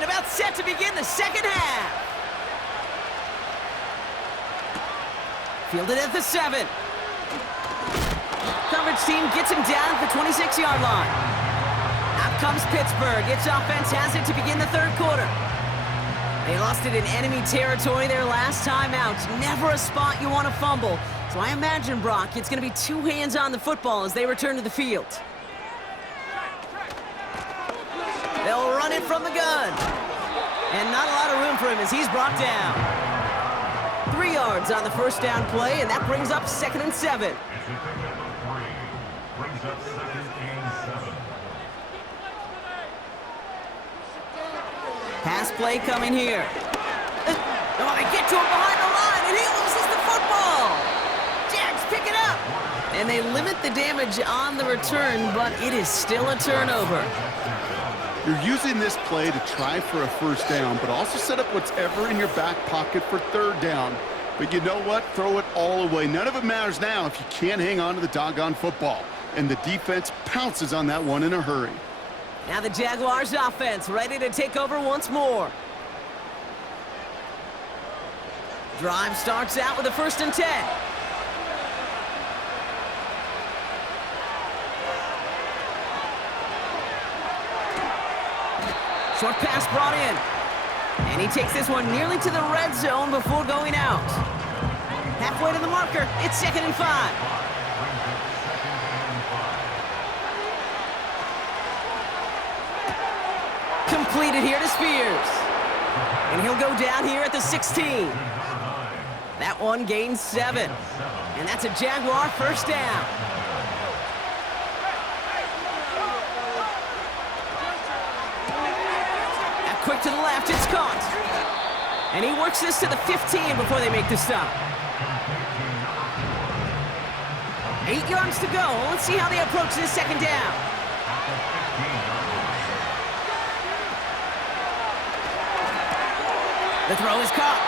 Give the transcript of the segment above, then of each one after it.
possession, about set to begin the second half. Fielded at the 7. Coverage team gets him down at the 26-yard line. Out comes Pittsburgh. Its offense has it to begin the third quarter. They lost it in enemy territory their last time out. Never a spot you want to fumble. So I imagine, Brock, it's going to be two hands on the football as they return to the field. They'll run it from the gun. And not a lot of room for him as he's brought down. 3 yards on the first down play, and that brings up 2nd and 7. Pass play coming here. Oh, they get to him behind the line, and he loses the football. Jags pick it up. And they limit the damage on the return, but it is still a turnover. You're using this play to try for a first down, but also set up whatever in your back pocket for third down. But you know what? Throw it all away. None of it matters now if you can't hang on to the doggone football. And the defense pounces on that one in a hurry. Now the Jaguars offense ready to take over once more. Drive starts out with a 1st and 10. Short pass brought in. And he takes this one nearly to the red zone before going out. Halfway to the marker, it's 2nd and 5. Completed here to Spears. And he'll go down here at the 16. That one gains 7. And that's a Jaguar first down. Quick to the left, it's caught. And he works this to the 15 before they make the stop. 8 yards to go. Let's see how they approach this second down. The throw is caught.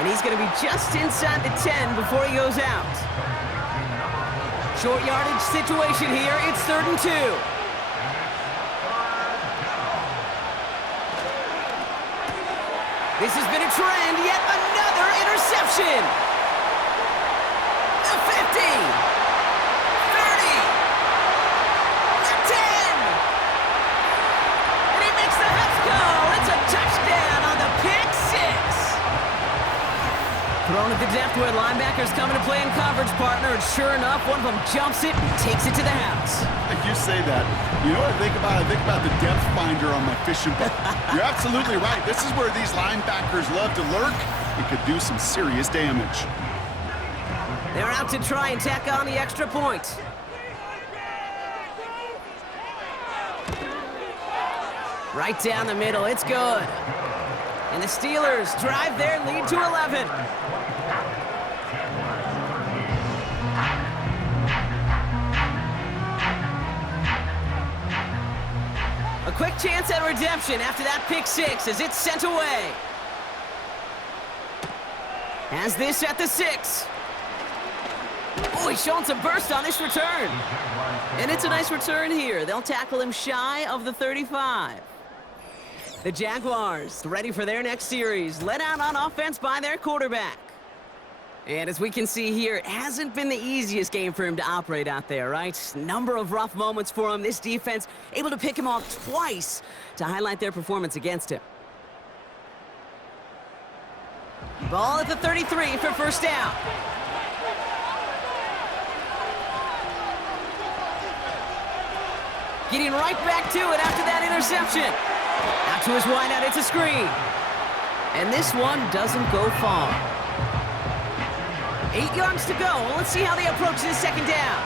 And he's going to be just inside the 10 before he goes out. Short yardage situation here. It's 3rd and 2. This has been a trend, yet another interception. The 50, 30, the 10. And he makes the Huts go. It's a touchdown on the pick 6. Thrown at the depth where linebackers coming to play in coverage, partner. And sure enough, one of them jumps it and takes it to the house. You say that. You know what I think about? I think about the depth finder on my fishing boat. You're absolutely right. This is where these linebackers love to lurk. It could do some serious damage. They're out to try and tack on the extra point. Right down the middle. It's good. And the Steelers drive their lead to 11. A quick chance at redemption after that pick 6 as it's sent away. Has this at the 6. Oh, he's showing some burst on this return. And it's a nice return here. They'll tackle him shy of the 35. The Jaguars ready for their next series, led out on offense by their quarterback. And as we can see here, it hasn't been the easiest game for him to operate out there, right? Number of rough moments for him. This defense able to pick him off twice to highlight their performance against him. Ball at the 33 for first down. Getting right back to it after that interception. Out to his wideout, it's a screen. And this one doesn't go far. 8 yards to go. Let's see how they approach this second down.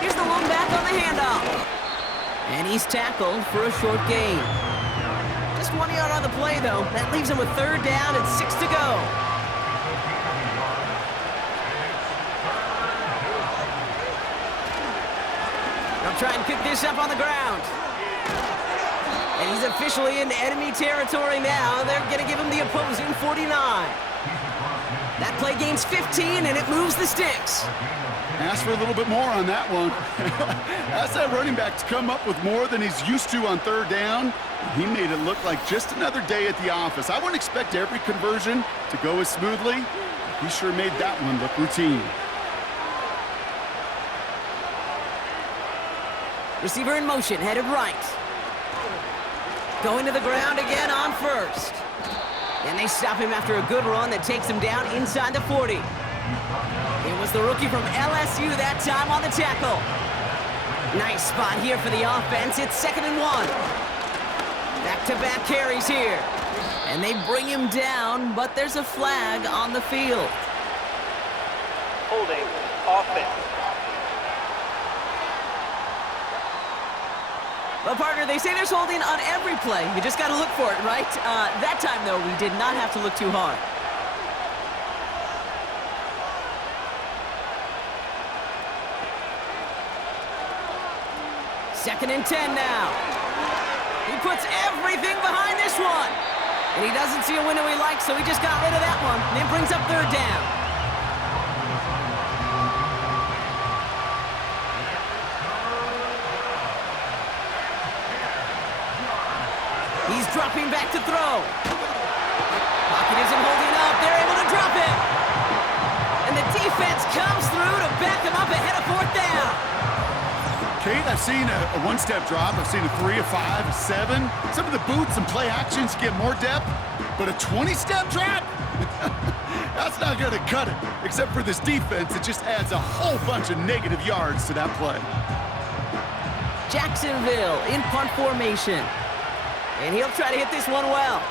Here's the lone back on the handoff. And he's tackled for a short gain. Just 1 yard on the play, though. That leaves him with third down and 6 to go. They'll try and pick this up on the ground. And he's officially in enemy territory now. They're going to give him the opposing 49. That play gains 15, and it moves the sticks. Ask for a little bit more on that one. Ask that running back to come up with more than he's used to on third down. He made it look like just another day at the office. I wouldn't expect every conversion to go as smoothly. He sure made that one look routine. Receiver in motion, headed right. Going to the ground again on first. And they stop him after a good run that takes him down inside the 40. It was the rookie from LSU that time on the tackle. Nice spot here for the offense. It's 2nd and 1. Back-to-back carries here. And they bring him down, but there's a flag on the field. Holding offense. Well, partner, they say there's holding on every play. You just got to look for it, right? That time, though, we did not have to look too hard. Second and 10 now. He puts everything behind this one. And he doesn't see a window he likes, so he just got rid of that one. And it brings up 3rd down. He's dropping back to throw. Pocket isn't holding up. They're able to drop it. And the defense comes through to back him up ahead of 4th down. Kate, I've seen a one-step drop. I've seen a 3, a 5, a 7. Some of the boots and play actions get more depth, but a 20-step drop? That's not going to cut it. Except for this defense, it just adds a whole bunch of negative yards to that play. Jacksonville in punt formation. And he'll try to hit this one well.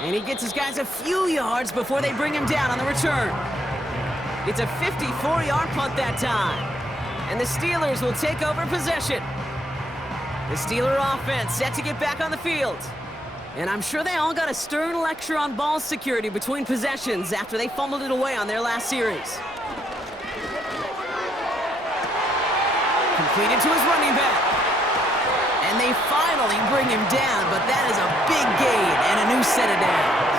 And he gets his guys a few yards before they bring him down on the return. It's a 54-yard punt that time. And the Steelers will take over possession. The Steeler offense set to get back on the field. And I'm sure they all got a stern lecture on ball security between possessions after they fumbled it away on their last series. Completed to his running back. And they finally bring him down, but that is a big gain and a new set of downs.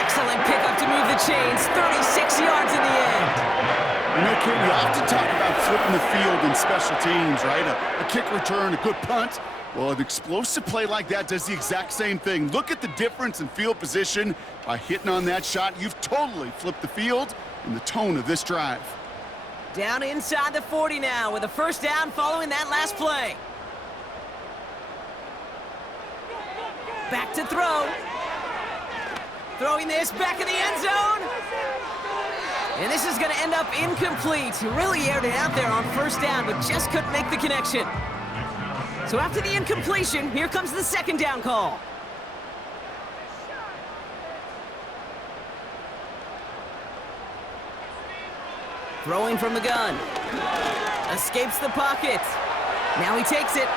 Excellent pickup to move the chains, 36 yards in the end. You know, Kate, we often talk about flipping the field in special teams, right? A kick return, a good punt. Well, an explosive play like that does the exact same thing. Look at the difference in field position. By hitting on that shot, you've totally flipped the field and the tone of this drive. Down inside the 40 now with a 1st down following that last play. Back to throw. Throwing this back in the end zone. And this is going to end up incomplete. He really aired it out there on 1st down, but just couldn't make the connection. So after the incompletion, here comes the 2nd down call. Throwing from the gun. Escapes the pocket. Now he takes it.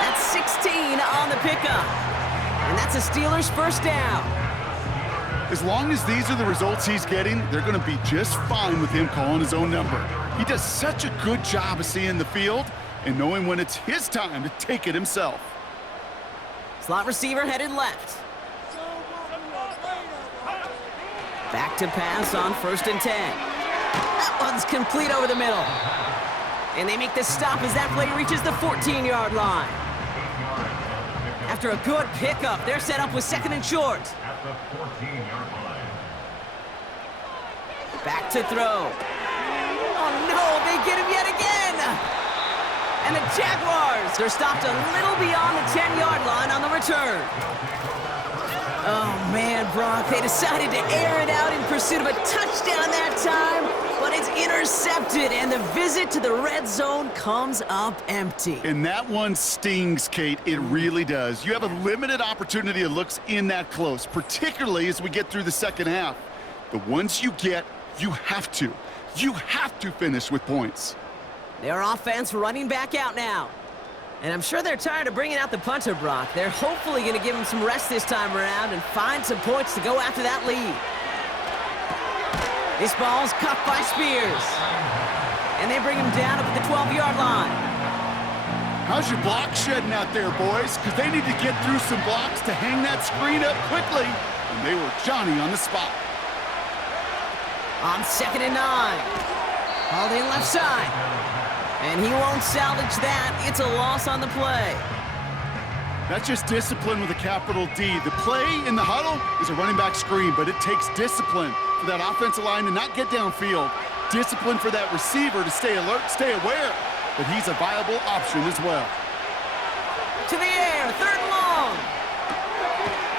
That's 16 on the pickup. And that's a Steelers 1st down. As long as these are the results he's getting, they're going to be just fine with him calling his own number. He does such a good job of seeing the field and knowing when it's his time to take it himself. Slot receiver headed left. Back to pass on 1st and 10. That one's complete over the middle. And they make the stop as that play reaches the 14-yard line. After a good pickup, they're set up with 2nd and short. At the 14-yard line. Back to throw. Oh no, they get him yet again! And the Jaguars are stopped a little beyond the 10-yard line on the return. Oh man, Brock, they decided to air it out in pursuit of a touchdown that time, but it's intercepted, and the visit to the red zone comes up empty. And that one stings, Kate. It really does. You have a limited opportunity of looks in that close, particularly as we get through the 2nd half. The ones you get, you have to finish with points. Their offense running back out now. And I'm sure they're tired of bringing out the punter, Brock. They're hopefully going to give him some rest this time around and find some points to go after that lead. This ball's caught by Spears. And they bring him down up at the 12-yard line. How's your block shedding out there, boys? Because they need to get through some blocks to hang that screen up quickly. And they were Johnny on the spot. On 2nd and 9. Hauled in left side. And he won't salvage that. It's a loss on the play. That's just discipline with a capital D. The play in the huddle is a running back screen, but it takes discipline for that offensive line to not get downfield. Discipline for that receiver to stay alert, stay aware that he's a viable option as well. To the air, 3rd and long.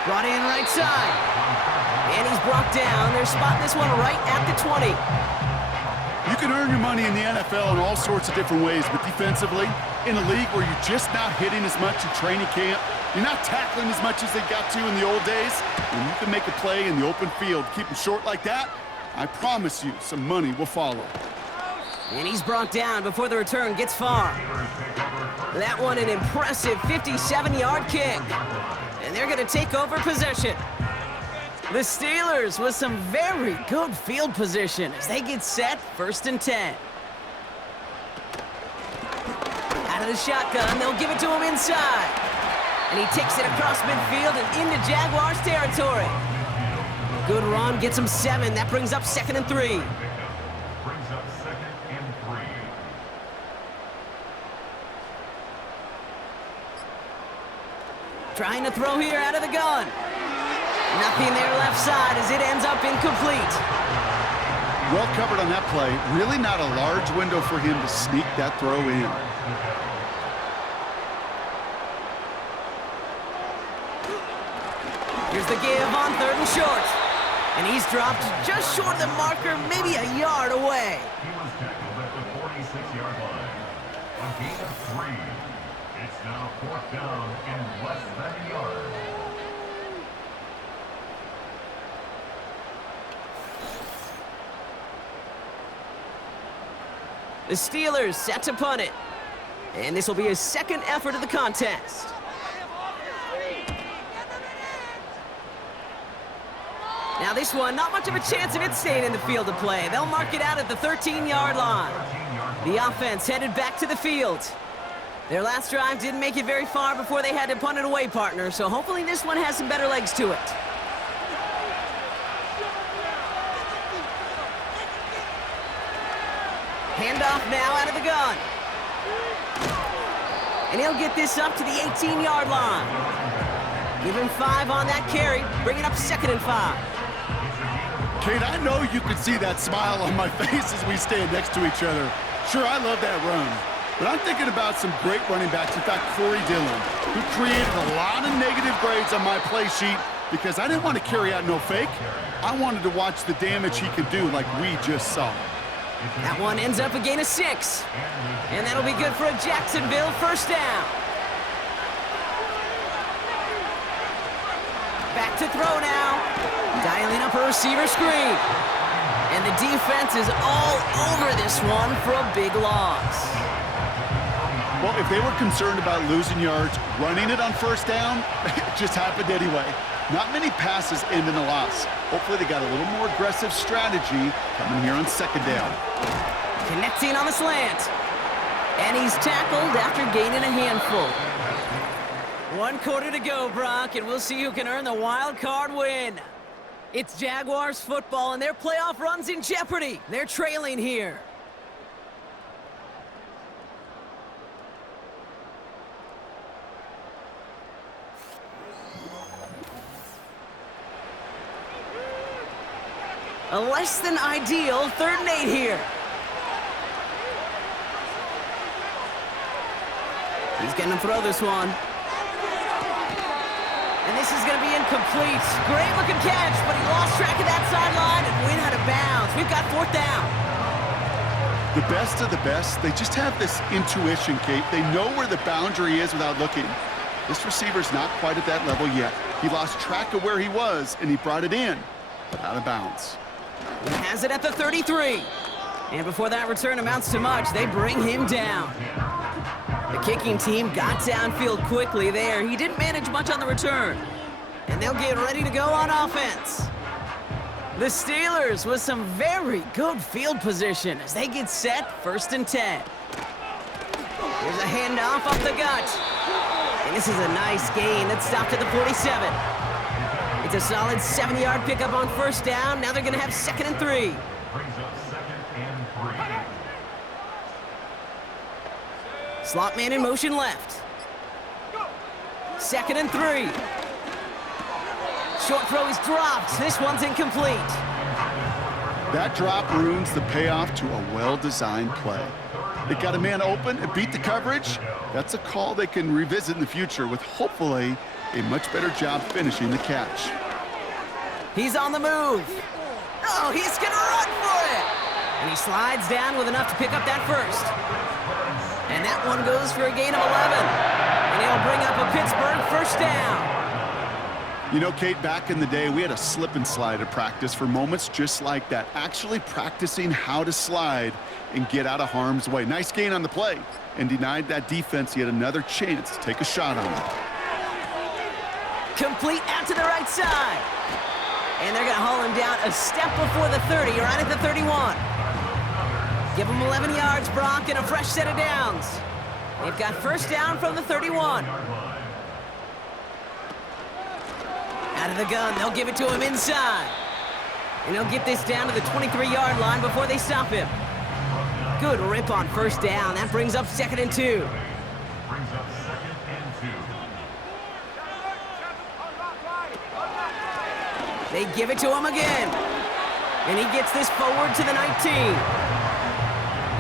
Brought in right side. And he's brought down. They're spotting this one right at the 20. You can earn your money in the NFL in all sorts of different ways, but defensively, in a league where you're just not hitting as much in training camp, you're not tackling as much as they got to in the old days, and you can make a play in the open field, keep them short like that, I promise you some money will follow. And he's brought down before the return gets far. That one an impressive 57-yard kick. And they're going to take over possession. The Steelers with some very good field position as they get set 1st and 10. Out of the shotgun, they'll give it to him inside. And he takes it across midfield and into Jaguars territory. Good run, gets him 7. That brings up 2nd and 3. Brings up 2nd and 3. Trying to throw here out of the gun. Nothing there left side as it ends up incomplete. Well covered on that play. Really not a large window for him to sneak that throw in. Here's the give on 3rd and short. And he's dropped just short of the marker, maybe a yard away. He was tackled at the 46-yard line. A gain of 3. It's now 4th down and less than a yard. The Steelers set to punt it. And this will be his 2nd effort of the contest. Now this one, not much of a chance of it staying in the field of play. They'll mark it out at the 13-yard line. The offense headed back to the field. Their last drive didn't make it very far before they had to punt it away, partner, so hopefully this one has some better legs to it. Handoff now out of the gun. And he'll get this up to the 18-yard line. Give him 5 on that carry, bring it up 2nd and 5. Kate, I know you can see that smile on my face as we stand next to each other. Sure, I love that run. But I'm thinking about some great running backs. In fact, Corey Dillon, who created a lot of negative grades on my play sheet because I didn't want to carry out no fake. I wanted to watch the damage he could do like we just saw. That one ends up a gain of 6. And that'll be good for a Jacksonville 1st down. Back to throw now. Dialing up a receiver screen. And the defense is all over this one for a big loss. Well, if they were concerned about losing yards, running it on 1st down, it just happened anyway. Not many passes end in a loss. Hopefully they got a little more aggressive strategy coming here on 2nd down. Connecting on the slant. And he's tackled after gaining a handful. 1 quarter to go, Brock, and we'll see who can earn the wild card win. It's Jaguars football, and their playoff run's in jeopardy. They're trailing here. A less than ideal 3rd and 8 here. He's going to throw this one. And this is going to be incomplete. Great looking catch, but he lost track of that sideline and went out of bounds. We've got 4th down. The best of the best, they just have this intuition, Kate. They know where the boundary is without looking. This receiver's not quite at that level yet. He lost track of where he was, and he brought it in, but out of bounds. He has it at the 33. And before that return amounts to much, they bring him down. The kicking team got downfield quickly there. He didn't manage much on the return. And they'll get ready to go on offense. The Steelers with some very good field position as they get set 1st and 10. Here's a handoff up the gut. And this is a nice gain. That's stopped at the 47. It's a solid 7-yard pickup on first down. Now they're going to have 2nd and 3. Brings up 2nd and 3. Slot man in motion left. 2nd and 3. Short throw is dropped. This one's incomplete. That drop ruins the payoff to a well-designed play. It got a man open, it beat the coverage. That's a call they can revisit in the future with hopefully a much better job finishing the catch. He's on the move. Oh, he's gonna run for it. And he slides down with enough to pick up that first. And that one goes for a gain of 11. And he'll bring up a Pittsburgh first down. You know, Kate, back in the day, we had a slip and slide at practice for moments just like that. Actually practicing how to slide and get out of harm's way. Nice gain on the play and denied that defense yet another chance to take a shot on it. Complete out to the right side. And they're going to haul him down a step before the 30, right at the 31. Give him 11 yards, Brock, and a fresh set of downs. They've got first down from the 31. Out of the gun, they'll give it to him inside. And he'll get this down to the 23-yard line before they stop him. Good rip on first down. That brings up 2nd and 2. Brings up 2nd and 2. They give it to him again. And he gets this forward to the 19.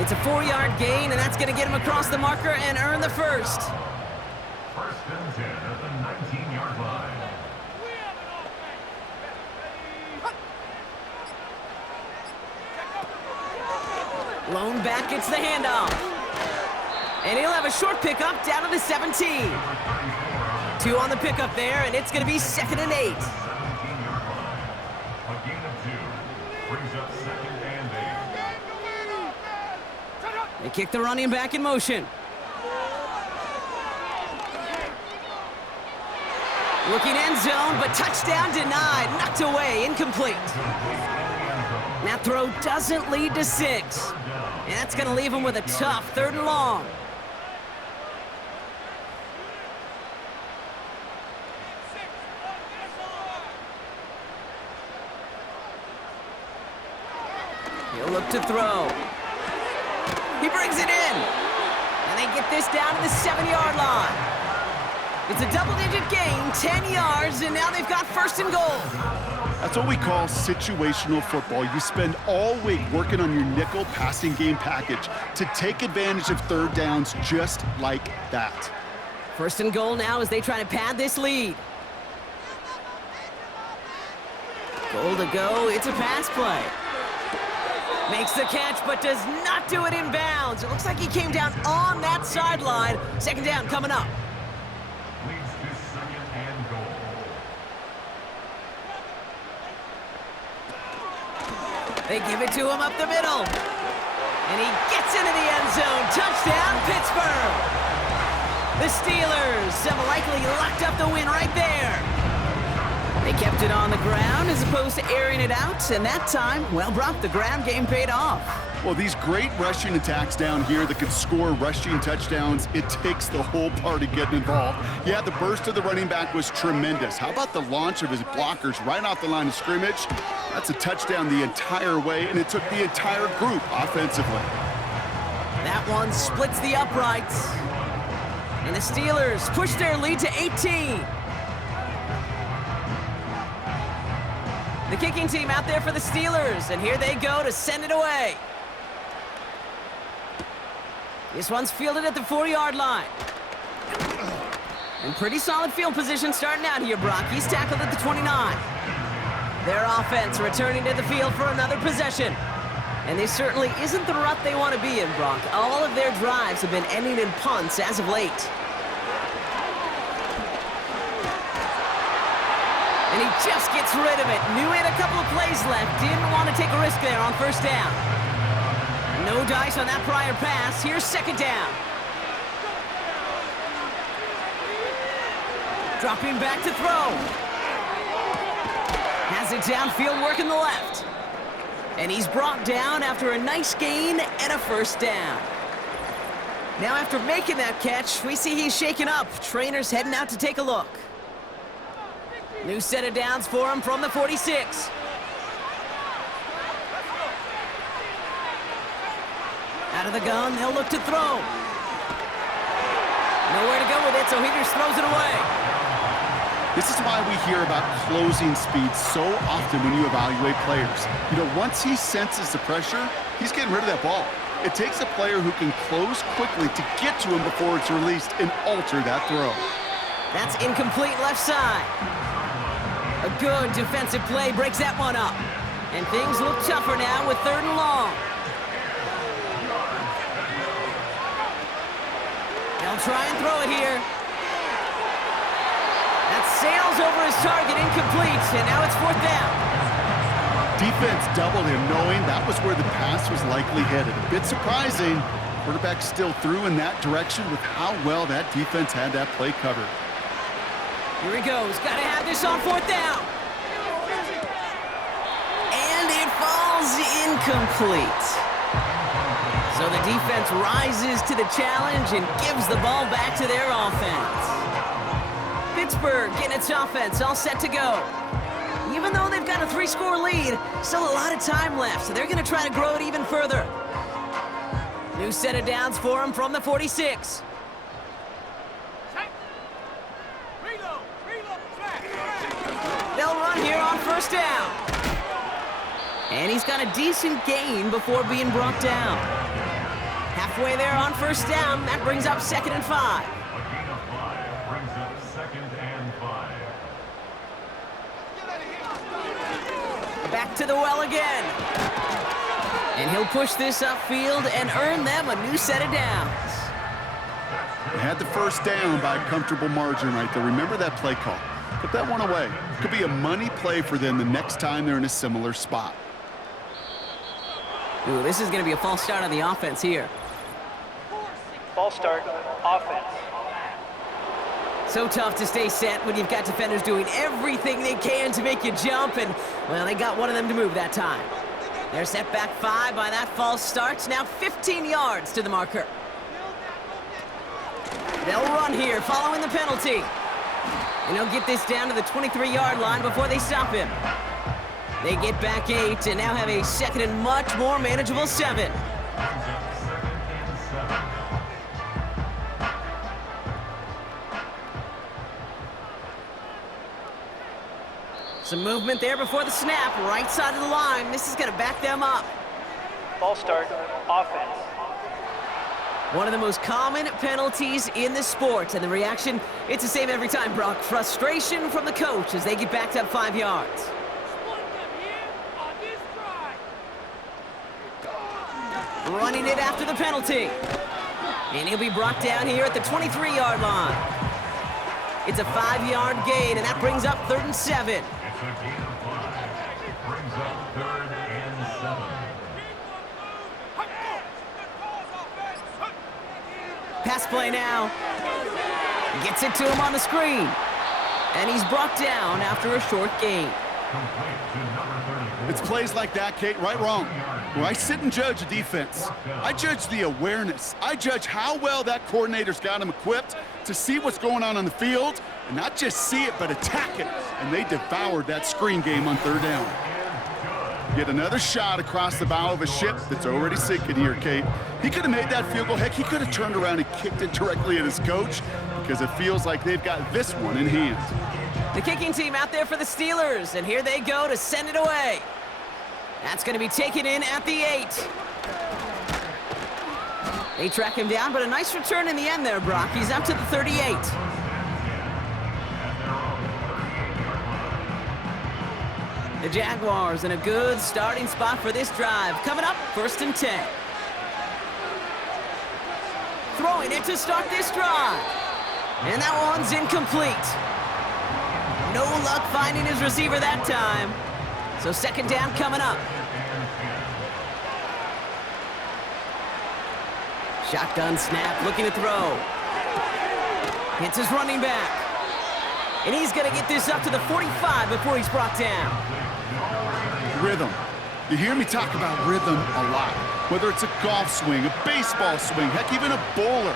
It's a 4-yard gain, and that's going to get him across the marker and earn the first. First and 10 at the 19-yard line. Lone back gets the handoff. And he'll have a short pickup down to the 17. 2 on the pickup there, and it's going to be 2nd and 8. 17-yard line. A gain of 2. Brings up 2nd and 8. They kick the running back in motion. Looking end zone, but touchdown denied. Knocked away, incomplete. And that throw doesn't lead to 6. And that's going to leave him with a tough 3rd and long. He'll look to throw. He brings it in. And they get this down to the 7-yard line. It's a double-digit gain, 10 yards, and now they've got 1st and goal. That's what we call situational football. You spend all week working on your nickel passing game package to take advantage of 3rd downs just like that. 1st and goal now as they try to pad this lead. Goal to go. It's a pass play. Makes the catch, but does not do it in bounds. It looks like he came down on that sideline. 2nd down coming up. Leads to 2nd and goal. They give it to him up the middle. And he gets into the end zone. Touchdown, Pittsburgh. The Steelers have likely locked up the win right there. They kept it on the ground as opposed to airing it out. And that time, well, Brock, the ground game paid off. Well, these great rushing attacks down here that can score rushing touchdowns, it takes the whole party getting involved. Yeah, the burst of the running back was tremendous. How about the launch of his blockers right off the line of scrimmage? That's a touchdown the entire way, and it took the entire group offensively. That one splits the uprights. And the Steelers push their lead to 18. The kicking team out there for the Steelers, and here they go to send it away. This one's fielded at the 4-yard line. And pretty solid field position starting out here, Brock. He's tackled at the 29. Their offense returning to the field for another possession. And this certainly isn't the rut they want to be in, Brock. All of their drives have been ending in punts as of late. And he just gets rid of it. Knew he had a couple of plays left. Didn't want to take a risk there on 1st down. No dice on that prior pass. Here's 2nd down. Dropping back to throw. Has it downfield, working the left. And he's brought down after a nice gain and a 1st down. Now after making that catch, we see he's shaken up. Trainer's heading out to take a look. New set of downs for him from the 46. Out of the gun, they'll look to throw. Nowhere to go with it, so he just throws it away. This is why we hear about closing speed so often when you evaluate players. You know, once he senses the pressure, he's getting rid of that ball. It takes a player who can close quickly to get to him before it's released and alter that throw. That's incomplete left side. A good defensive play breaks that one up. And things look tougher now with 3rd and long. They'll try and throw it here. That sails over his target, incomplete, and now it's 4th down. Defense doubled him, knowing that was where the pass was likely headed. A bit surprising. Quarterback still threw in that direction with how well that defense had that play covered. Here he goes. Got to have this on 4th down. And it falls incomplete. So the defense rises to the challenge and gives the ball back to their offense. Pittsburgh getting its offense all set to go. Even though they've got a 3-score lead, still a lot of time left, so they're going to try to grow it even further. New set of downs for them from the 46. They'll run here on 1st down. And he's got a decent gain before being brought down. Halfway there on 1st down, that brings up 2nd and 5. A gain of 5 brings up 2nd and 5. Back to the well again. And he'll push this upfield and earn them a new set of downs. They had the 1st down by a comfortable margin right there. Remember that play call. Put that one away. Could be a money play for them the next time they're in a similar spot. Ooh, this is going to be a false start on the offense here. False start, offense. So tough to stay set when you've got defenders doing everything they can to make you jump, and, well, they got one of them to move that time. They're set back 5 by that false start. Now 15 yards to the marker. They'll run here following the penalty. And he'll get this down to the 23-yard line before they stop him. They get back 8 and now have a 2nd and much more manageable 7. Some movement there before the snap, right side of the line. This is going to back them up. False start, offense. One of the most common penalties in the sport, and the reaction, it's the same every time, Brock. Frustration from the coach as they get backed up 5 yards. Running it after the penalty. And he'll be brought down here at the 23-yard line. It's a 5-yard gain, and that brings up 3rd and 7. It's a gain of 5. Brings up 3rd and 7. Pass play now. Gets it to him on the screen. And he's brought down after a short gain. Complete to number 34. It's plays like that, Kate, right, wrong. Where I sit and judge a defense. I judge the awareness. I judge how well that coordinator's got him equipped to see what's going on the field, and not just see it, but attack it. And they devoured that screen game on 3rd down. Get another shot across the bow of a ship that's already sinking here, Kate. He could have made that field goal. Heck, he could have turned around and kicked it directly at his coach, because it feels like they've got this one in hand. The kicking team out there for the Steelers, and here they go to send it away. That's going to be taken in at the 8. They track him down, but a nice return in the end there, Brock. He's up to the 38. The Jaguars in a good starting spot for this drive. Coming up, 1st and 10. Throwing it to start this drive. And that one's incomplete. No luck finding his receiver that time. So 2nd down coming up. Shotgun snap, looking to throw. Hits his running back. And he's going to get this up to the 45 before he's brought down. Rhythm. You hear me talk about rhythm a lot. Whether it's a golf swing, a baseball swing, heck, even a bowler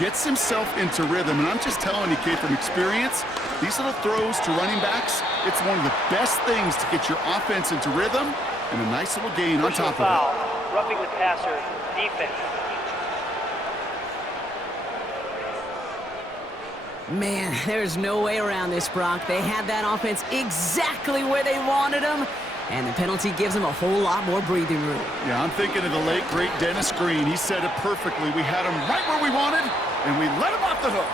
gets himself into rhythm. And I'm just telling you, kid, from experience, these little throws to running backs, it's one of the best things to get your offense into rhythm and a nice little gain on top of it. Roughing the passer, defense. Man, there's no way around this, Brock. They had that offense exactly where they wanted them, and the penalty gives them a whole lot more breathing room. Yeah, I'm thinking of the late, great Dennis Green. He said it perfectly. We had him right where we wanted, and we let him off the hook.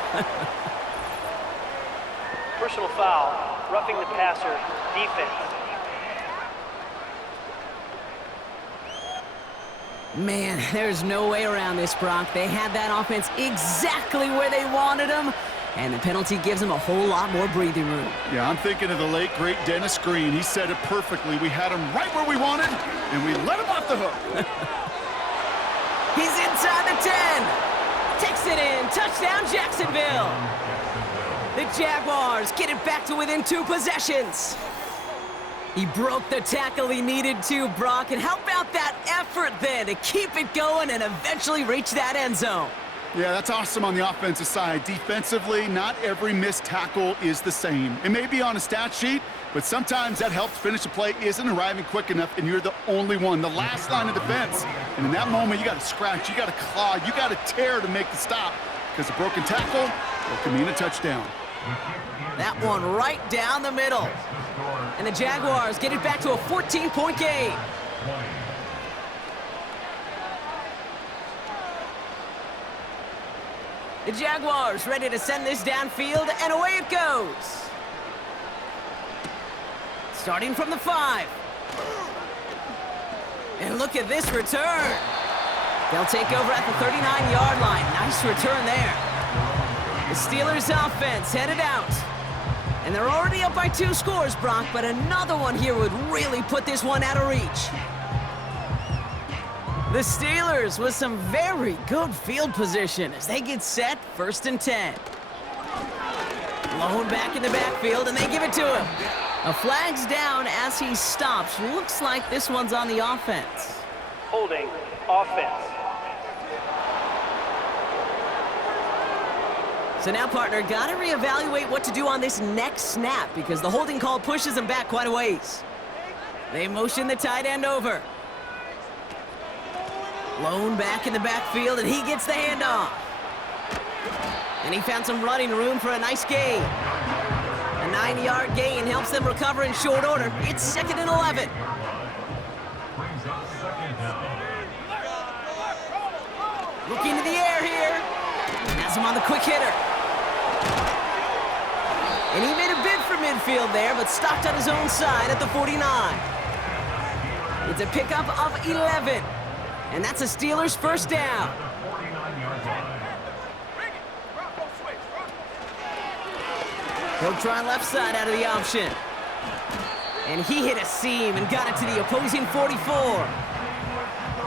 Personal foul, roughing the passer, defense. Man, there's no way around this, Brock. They had that offense exactly where they wanted them, and the penalty gives them a whole lot more breathing room. Yeah, I'm thinking of the late, great Dennis Green. He said it perfectly. We had him right where we wanted, and we let him off the hook. He's inside the 10. Takes it in. Touchdown, Jacksonville. The Jaguars get it back to within 2 possessions. He broke the tackle he needed to, Brock. And how about that effort then to keep it going and eventually reach that end zone? Yeah, that's awesome on the offensive side. Defensively, not every missed tackle is the same. It may be on a stat sheet, but sometimes that helps finish a play isn't arriving quick enough, and you're the only one, the last line of defense. And in that moment, you got to scratch, you got to claw, you got to tear to make the stop, because a broken tackle can mean a touchdown. That one right down the middle. And the Jaguars get it back to a 14-point game. The Jaguars ready to send this downfield, and away it goes. Starting from the 5. And look at this return. They'll take over at the 39-yard line. Nice return there. The Steelers offense headed out. And they're already up by 2 scores, Brock, but another one here would really put this one out of reach. The Steelers with some very good field position as they get set, 1st and 10. Lone back in the backfield, and they give it to him. A flag's down as he stops. Looks like this one's on the offense. Holding, offense. So now, partner, got to reevaluate what to do on this next snap because the holding call pushes him back quite a ways. They motion the tight end over. Lone back in the backfield, and he gets the handoff. And he found some running room for a nice gain. A 9-yard gain helps them recover in short order. It's 2nd and 11. Looking to the air here. Has him on the quick hitter. And he made a bid for midfield there, but stopped on his own side at the 49. It's a pickup of 11. And that's a Steelers 1st down. He'll try left side out of the option. And he hit a seam and got it to the opposing 44.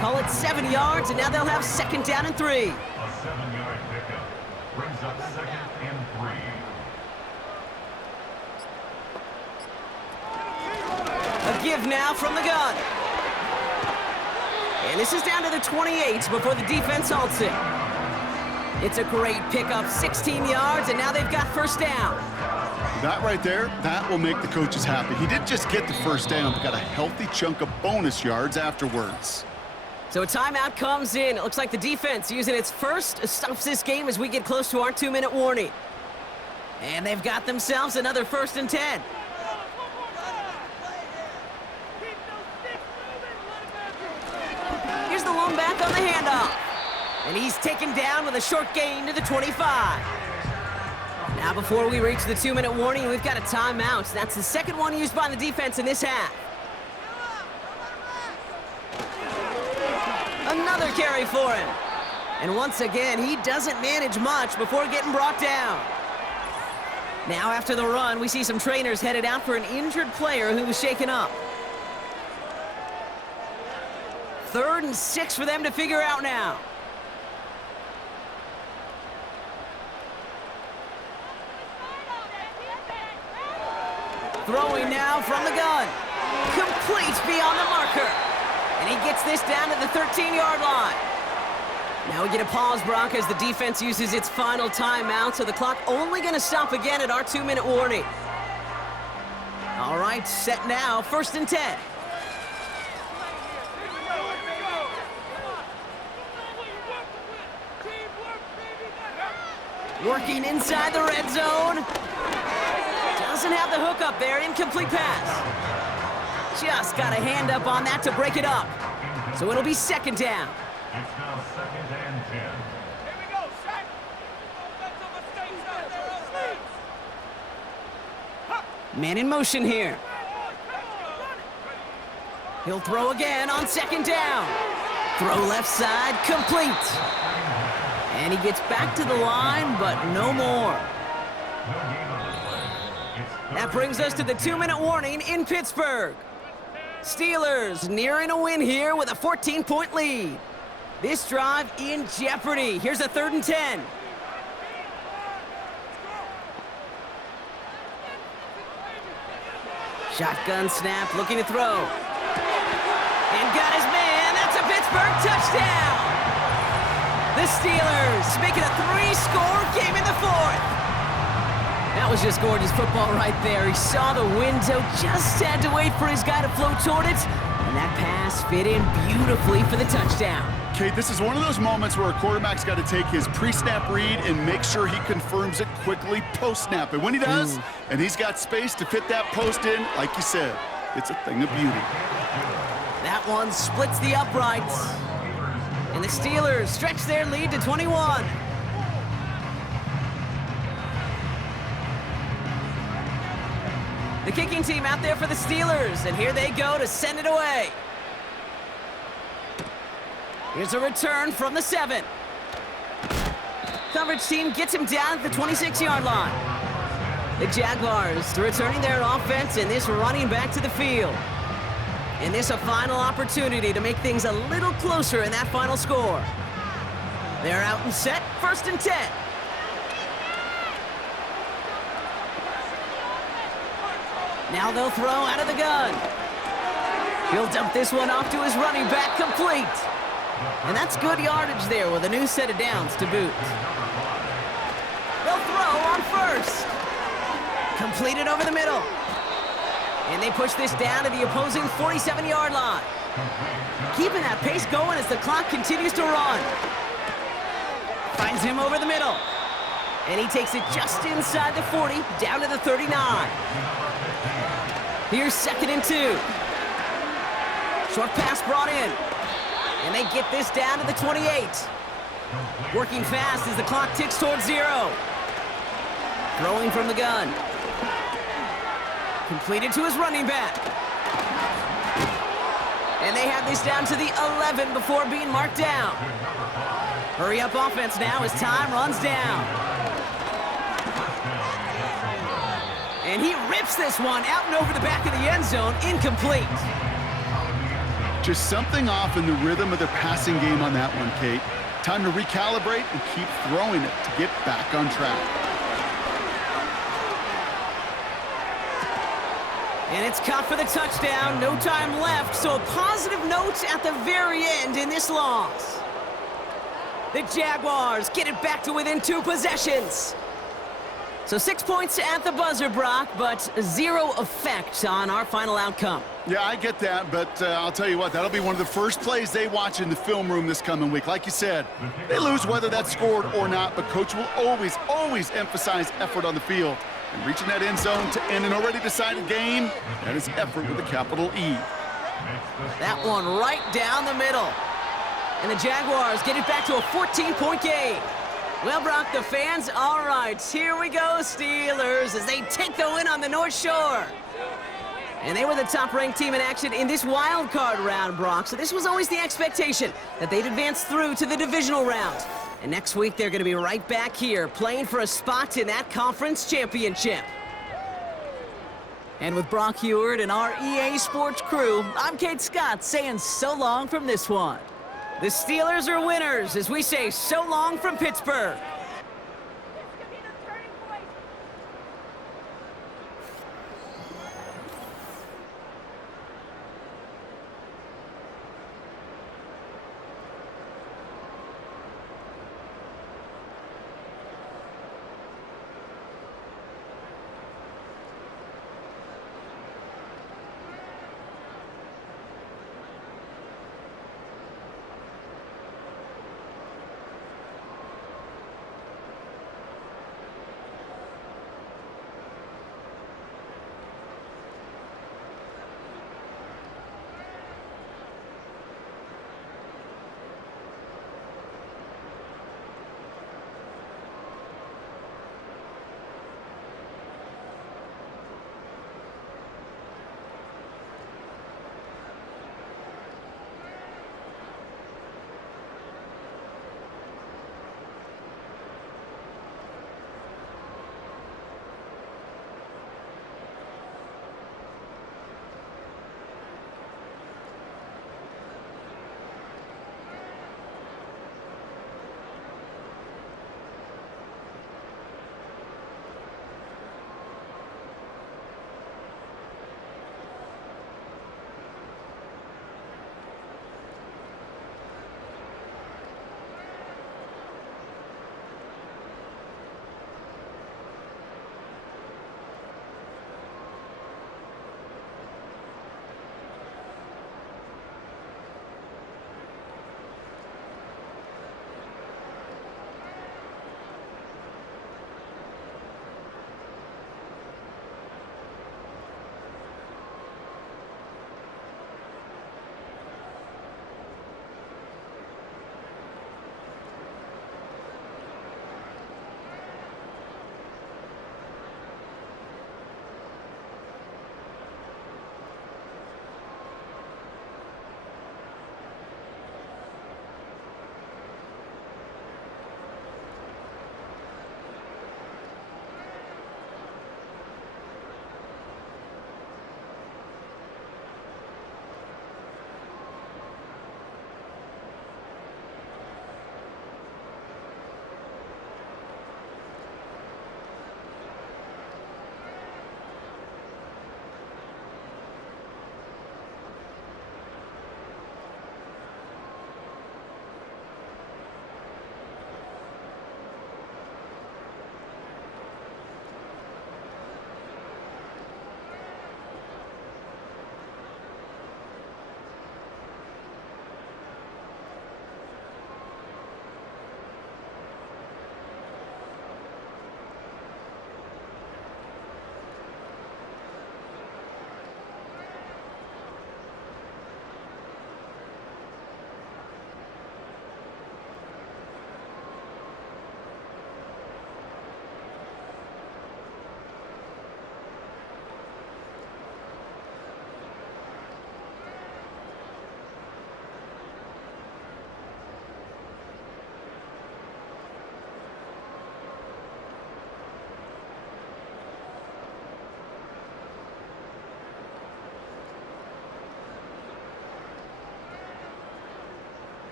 Call it 7 yards, and now they'll have 2nd down and 3. A 7-yard pickup brings up 2nd and 3. A give now from the gun. And this is down to the 28 before the defense halts it. It's a great pickup, 16 yards, and now they've got 1st down. That right there, that will make the coaches happy. He didn't just get the 1st down, but got a healthy chunk of bonus yards afterwards. So a timeout comes in. It looks like the defense using its first stops this game as we get close to our 2-minute warning. And they've got themselves another 1st and 10. Here's the lone back on the handoff. And he's taken down with a short gain to the 25. Now before we reach the 2-minute warning, we've got a timeout. That's the 2nd one used by the defense in this half. Another carry for him. And once again, he doesn't manage much before getting brought down. Now after the run, we see some trainers headed out for an injured player who was shaken up. 3rd and 6 for them to figure out now. Throwing now from the gun. Complete beyond the marker. And he gets this down to the 13-yard line. Now we get a pause, Brock, as the defense uses its final timeout, so the clock only going to stop again at our 2-minute warning. All right, set now, 1st and 10. Working inside the red zone. Doesn't have the hook up there, incomplete pass. Just got a hand up on that to break it up. So it'll be 2nd down. It's now 2nd and 10. Here we go, set. Offensive mistakes out there. Man in motion here. He'll throw again on 2nd down. Throw left side, complete. And he gets back to the line, but no more. That brings us to the 2-minute warning in Pittsburgh. Steelers nearing a win here with a 14-point lead. This drive in jeopardy. Here's a 3rd and 10. Shotgun snap, looking to throw. And got his man. That's a Pittsburgh touchdown. The Steelers make it a 3-score game in the 4th. That was just gorgeous football right there. He saw the window, just had to wait for his guy to float toward it, and that pass fit in beautifully for the touchdown. Kate, this is one of those moments where a quarterback's got to take his pre-snap read and make sure he confirms it quickly post-snap. And when he does, and he's got space to fit that post in, like you said, it's a thing of beauty. That one splits the uprights. And the Steelers stretch their lead to 21. The kicking team out there for the Steelers, and here they go to send it away. Here's a return from the 7. Coverage team gets him down at the 26-yard line. The Jaguars returning their offense and this running back to the field. And this a final opportunity to make things a little closer in that final score. They're out and set, 1st and 10. Now they'll throw out of the gun. He'll dump this one off to his running back, complete. And that's good yardage there with a new set of downs to boot. They'll throw on 1st. Completed over the middle. And they push this down to the opposing 47-yard line. Keeping that pace going as the clock continues to run. Finds him over the middle. And he takes it just inside the 40, down to the 39. Here's 2nd and 2. Short pass brought in. And they get this down to the 28. Working fast as the clock ticks towards 0. Throwing from the gun. Completed to his running back. And they have this down to the 11 before being marked down. Hurry up offense now as time runs down. And he rips this one out and over the back of the end zone, incomplete. Just something off in the rhythm of their passing game on that one, Kate. Time to recalibrate and keep throwing it to get back on track. And it's caught for the touchdown. No time left, so a positive note at the very end in this loss. The Jaguars get it back to within 2 possessions. So 6 points at the buzzer, Brock, but 0 effect on our final outcome. Yeah, I get that, but I'll tell you what, that'll be one of the first plays they watch in the film room this coming week. Like you said, they lose whether that's scored or not, but Coach will always emphasize effort on the field. And reaching that end zone to end an already decided game, that is effort with a capital E. That one right down the middle. And the Jaguars get it back to a 14-point game. Well, Brock, the fans, all right, here we go, Steelers, as they take the win on the North Shore. And they were the top-ranked team in action in this wild card round, Brock. So this was always the expectation that they'd advance through to the divisional round. And next week, they're going to be right back here playing for a spot in that conference championship. And with Brock Heward and our EA Sports crew, I'm Kate Scott saying so long from this one. The Steelers are winners as we say so long from Pittsburgh.